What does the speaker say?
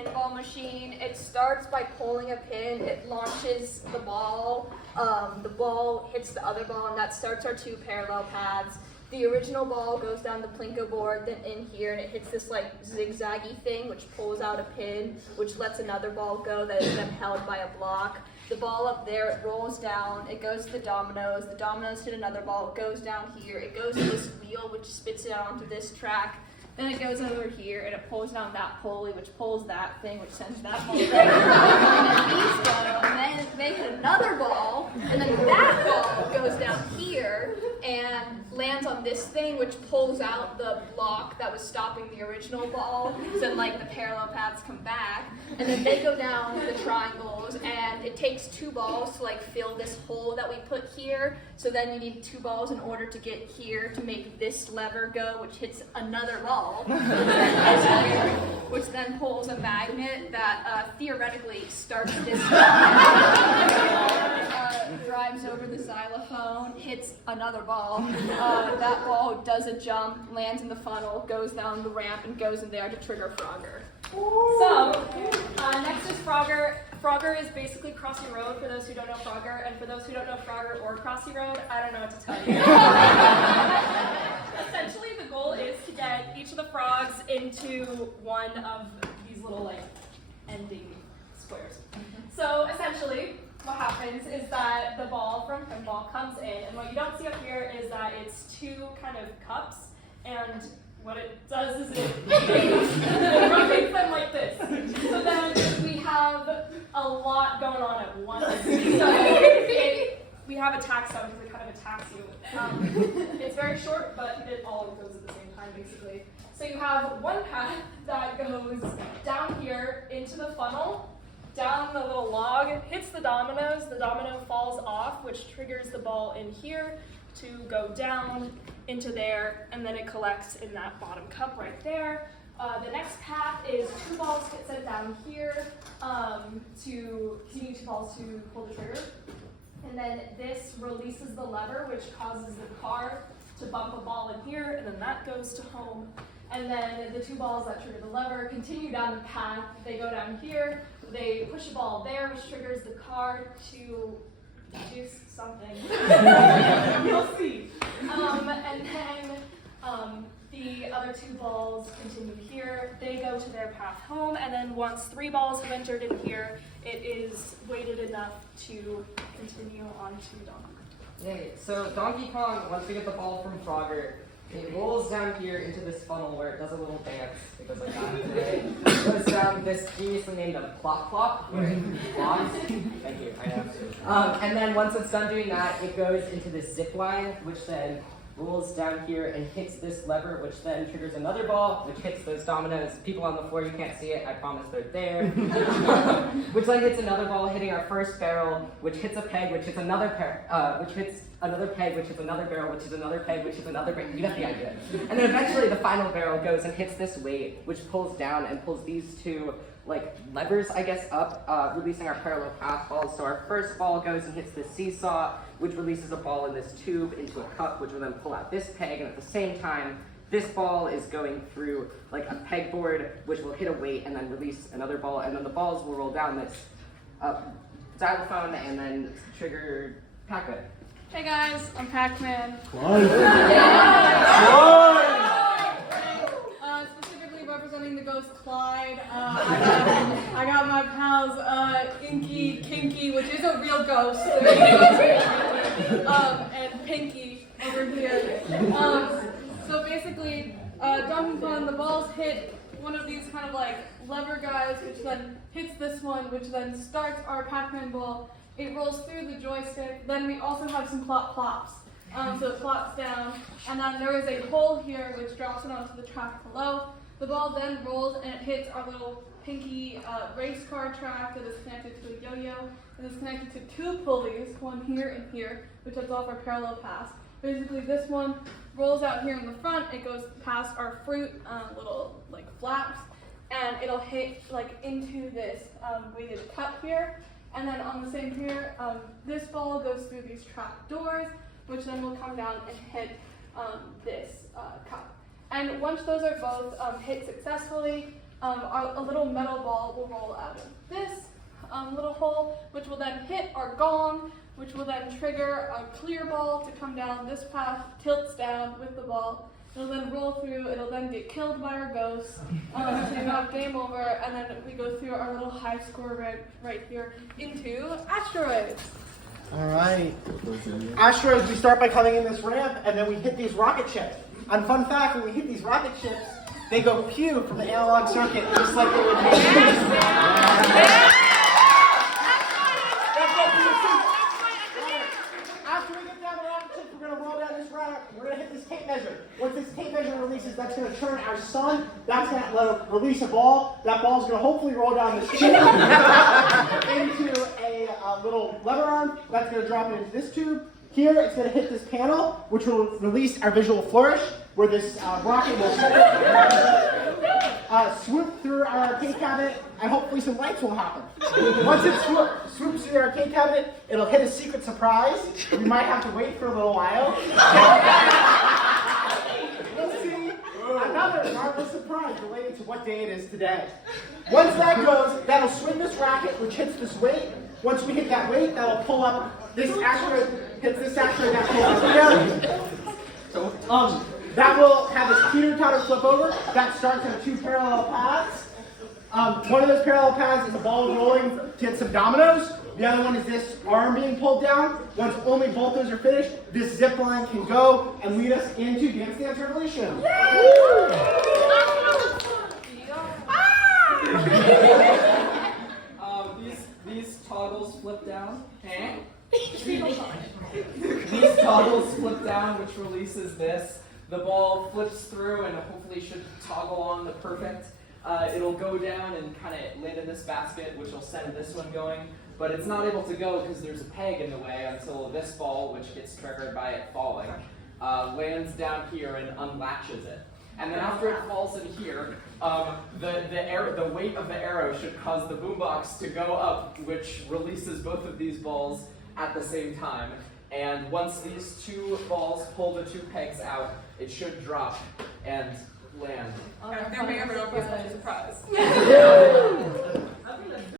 pinball machine. It starts by pulling a pin, it launches the ball hits the other ball, and that starts our two parallel paths. The original ball goes down the Plinko board, then in here, and it hits this like zigzaggy thing, which pulls out a pin, which lets another ball go that is then held by a block. The ball up there, it rolls down, it goes to the dominoes hit another ball, it goes down here, it goes to this wheel, which spits it out onto this track. Then it goes over here, and it pulls down that pulley, which pulls that thing, which sends that ball there. And then these go, and then they hit another ball, and then that ball goes down here and lands on this thing, which pulls out the block that was stopping the original ball. So then, like, the parallel paths come back, and then they go down the triangles, and it takes two balls to like fill this hole that we put here. So then you need two balls in order to get here to make this lever go, which hits another ball, which then pulls a magnet that theoretically starts this drives over the xylophone, hits another ball. That ball does a jump, lands in the funnel, goes down the ramp, and goes in there to trigger Frogger. So, next is Frogger. Frogger is basically Crossy Road for those who don't know Frogger, and for those who don't know Frogger or Crossy Road, I don't know what to tell you. Essentially, the goal is to get each of the frogs into one of these little like ending squares. So essentially, what happens is that the ball from pinball comes in, and what you don't see up here is that it's two kind of cups, and what it does is it rotates them like this. So then we have a lot going on at once. So we have a tax zone because it kind of attacks you. It's very short, but it all goes at the same time, basically. So you have one path that goes down here into the funnel, down the little log, hits the dominoes, the domino falls off, which triggers the ball in here to go down into there, and then it collects in that bottom cup right there. The next path is two balls get sent down here you need two balls to pull the trigger. And then this releases the lever, which causes the car to bump a ball in here, and then that goes to home. And then the two balls that trigger the lever continue down the path. They go down here, they push a ball there, which triggers the car to do something. You'll see. And then the other two balls continue here. They go to their path home, and then once three balls have entered in here, it is weighted enough to continue on to Donkey Kong. Yay. So Donkey Kong, once we get the ball from Frogger, it rolls down here into this funnel where it does a little dance, because I got it today. It goes down this geniusly named a plop plop, where it flops. Thank you, I know. And then once it's done doing that, it goes into this zip line, which then rolls down here and hits this lever, which then triggers another ball, which hits those dominoes. People on the floor, you can't see it, I promise they're there. Which then hits another ball, hitting our first barrel, which hits a peg, which hits another which hits another peg, which hits another barrel, which is another peg, which is another barrel. You got the idea. And then eventually the final barrel goes and hits this weight, which pulls down and pulls these two like levers, I guess, up, releasing our parallel path balls. So our first ball goes and hits this seesaw, which releases a ball in this tube into a cup, which will then pull out this peg, and at the same time, this ball is going through like a pegboard, which will hit a weight and then release another ball, and then the balls will roll down this xylophone and then trigger Pac-Man. Hey guys, I'm Pac-Man. Specifically representing the ghost Clyde. I got my pals Inky, Kinky, which is a real ghost, and Pinky over here. So basically, Donkey Kong, the balls hit one of these kind of like lever guys, which then hits this one, which then starts our Pac-Man ball. It rolls through the joystick. Then we also have some plop plops. So it plops down, and then there is a hole here which drops it onto the track below. The ball then rolls and it hits our little Pinky race car track that is connected to a yo-yo, and it's connected to two pulleys, one here and here, which heads off our parallel paths. Basically, this one rolls out here in the front. It goes past our fruit little like flaps, and it'll hit like into this weighted cup here. And then on the same here, this ball goes through these trap doors, which then will come down and hit this cup. And once those are both hit successfully, a little metal ball will roll out of this little hole, which will then hit our gong, which will then trigger a clear ball to come down this path, tilts down with the ball. It'll then roll through, it'll then get killed by our ghosts, so you have game over, and then we go through our little high score right here into asteroids. All right. Asteroids, we start by coming in this ramp, and then we hit these rocket ships. And fun fact, when we hit these rocket ships, they go pew from the analog circuit, just like they would After we get down the rocket ships, we're going to roll down this ramp. We're going to hit this tape measure. Once this tape measure releases, that's going to turn our sun. That's going to release a ball. That ball's going to hopefully roll down this tube into a little lever arm. That's going to drop it into this tube. Here, it's going to hit this panel, which will release our visual flourish, where this rocket will swoop through our arcade cabinet, and hopefully some lights will happen. Once it swoops through the arcade cabinet, it'll hit a secret surprise. We might have to wait for a little while. We'll see another marvelous surprise related to what day it is today. Once that goes, that'll swing this racket, which hits this weight. Once we hit that weight, that'll pull up this asteroid, hits this asteroid, that pulls up here. That will have this teeter-totter flip over. That starts on 2 parallel paths. One of those parallel paths is a ball rolling to hit some dominoes. The other one is this arm being pulled down. Once only both those are finished, this zip line can go and lead us into Dance Dance Revolution. These toggles flip down. These toggles flip down, which releases this. The ball flips through and hopefully should toggle on the perfect. It'll go down and kind of land in this basket, which will send this one going. But it's not able to go because there's a peg in the way until this ball, which gets triggered by it falling, lands down here and unlatches it. And then after it falls in here, the weight of the arrow should cause the boombox to go up, which releases both of these balls at the same time. And once these 2 balls pull the 2 pegs out, it should drop and land. There may or may not be a surprise.